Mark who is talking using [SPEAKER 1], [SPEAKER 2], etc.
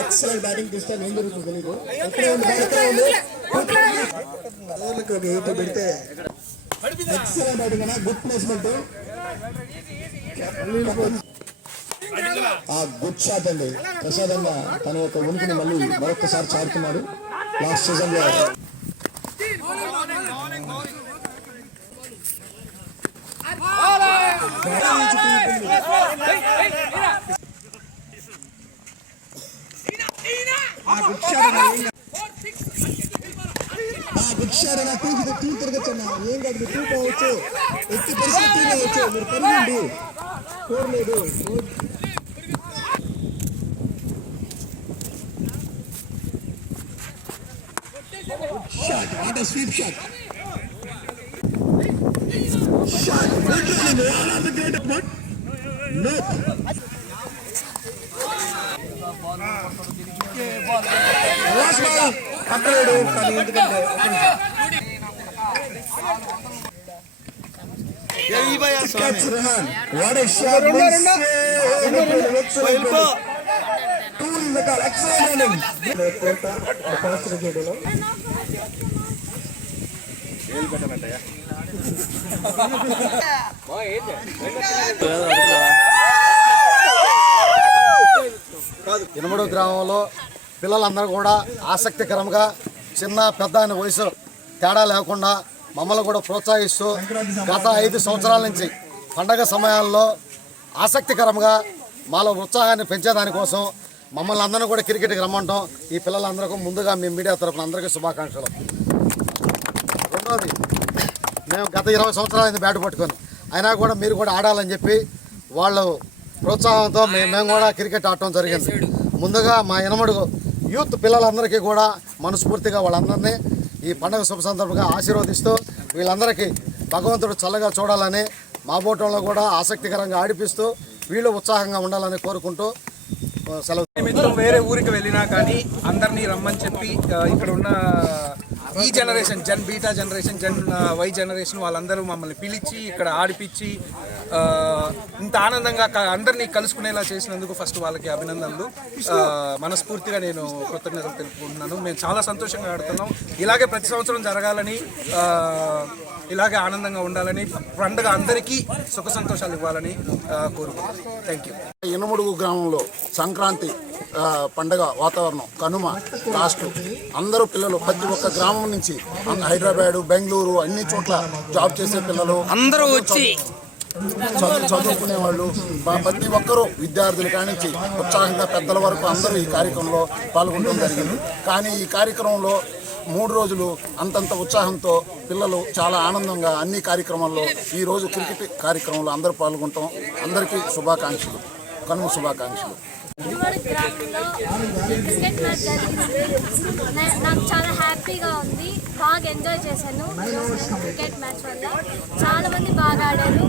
[SPEAKER 1] Excellent batting తీస్తాను ఏం జరుగుతుంది తెలీదు ఉంది ఉంది ఒక ఎయిట్ పెడితే ఎక్సలెంట్ బ్యాటింగ్ అన్న గుడ్ ప్లేస్మెంట్ ఆ గుడ్ షాట్ అండి. ప్రసాద్ అన్న తన యొక్క ఉనికిని మళ్ళీ మరొకసారి చాడుతున్నాడు లాస్ట్ సీజన్లో. ఆ గుడ్ షాట్ అన్న టూ టూ తిరగచ్చు అన్న ఏం కాదు మీరు టూ పోవచ్చు ఎట్టి పరిస్థితి టూ పోవచ్చు మీరు పరిగండి ఫోర్ లేదు four shot. What a sweep shot. Shot. Good running. All of the Raj అక్కడ కానీ ఎందుకంటే catch
[SPEAKER 2] రహాన్
[SPEAKER 1] two in the call excellent
[SPEAKER 3] గ్రామంలో పిల్లలందరూ కూడా ఆసక్తికరంగా చిన్న పెద్ద అనే వయసు తేడా లేకుండా మమ్మల్ని కూడా ప్రోత్సహిస్తూ గత ఐదు సంవత్సరాల నుంచి పండగ సమయాల్లో ఆసక్తికరంగా మాలో ఉత్సాహాన్ని పెంచేదానికోసం మమ్మల్ని అందరినీ కూడా క్రికెట్కి రమ్మంటాం. ఈ పిల్లలందరికీ ముందుగా మీ మీడియా తరఫున అందరికీ శుభాకాంక్షలు. రెండోది మేము గత ఇరవై సంవత్సరాలైంది బ్యాట్ పట్టుకొని. అయినా కూడా మీరు కూడా ఆడాలని చెప్పి వాళ్ళు ప్రోత్సాహంతో మేము కూడా క్రికెట్ ఆడటం జరిగింది. ముందుగా మా ఇనమడుగు యూత్ పిల్లలందరికీ కూడా మనస్ఫూర్తిగా వాళ్ళందరినీ ఈ పండుగ శుభ సందర్భంగా ఆశీర్వదిస్తూ వీళ్ళందరికీ భగవంతుడు చల్లగా చూడాలని మా బోటంలో కూడా ఆసక్తికరంగా ఆడిపిస్తూ వీళ్ళు ఉత్సాహంగా ఉండాలని కోరుకుంటూ సెలవు.
[SPEAKER 4] నిమిత్తం వేరే ఊరికి వెళ్ళినా కానీ అందరినీ రమ్మని చెప్పి ఇక్కడ ఉన్న ఈ generation gen beta generation gen Y generation వాళ్ళందరూ మమ్మల్ని పిలిచి ఇక్కడ ఆడిపించి ఇంత ఆనందంగా అందరినీ కలుసుకునేలా చేసినందుకు ఫస్ట్ వాళ్ళకి అభినందనలు. మనస్ఫూర్తిగా నేను కృతజ్ఞతలు తెలుపుకుంటున్నాను. మేము చాలా సంతోషంగా ఆడుతున్నాం. ఇలాగే ప్రతి సంవత్సరం జరగాలని ఇలాగే ఆనందంగా ఉండాలని పండుగ అందరికీ సుఖ సంతోషాలు ఇవ్వాలని కోరుకుంటున్నాను. థ్యాంక్ యూ
[SPEAKER 3] ఇనుముడుగు గ్రామంలో సంక్రాంతి పండగ వాతావరణం కనుమ లాస్ట్ అందరూ పిల్లలు ప్రతి ఒక్క గ్రామం నుంచి హైదరాబాదు బెంగళూరు అన్ని చోట్ల జాబ్ చేసే పిల్లలు
[SPEAKER 5] అందరూ వచ్చి
[SPEAKER 3] చదువు చదువుకునే వాళ్ళు ప్రతి ఒక్కరూ విద్యార్థులు కానించి ఉత్సాహంగా పెద్దల వరకు అందరూ ఈ కార్యక్రమంలో పాల్గొనడం జరిగింది. కానీ ఈ కార్యక్రమంలో మూడు రోజులు అంతంత ఉత్సాహంతో పిల్లలు చాలా ఆనందంగా అన్ని కార్యక్రమాల్లో ఈ రోజు క్రికెట్ కార్యక్రమంలో అందరూ పాల్గొనటం అందరికీ శుభాకాంక్షలు. కనుమ శుభాకాంక్షలు.
[SPEAKER 6] గ్రామంలో క్రికెట్ మ్యాచ్ జరిగింది. నాకు చాలా హ్యాపీగా ఉంది. బాగా ఎంజాయ్ చేశాను క్రికెట్ మ్యాచ్ వల్ల. చాలా మంది బాగా ఆడారు.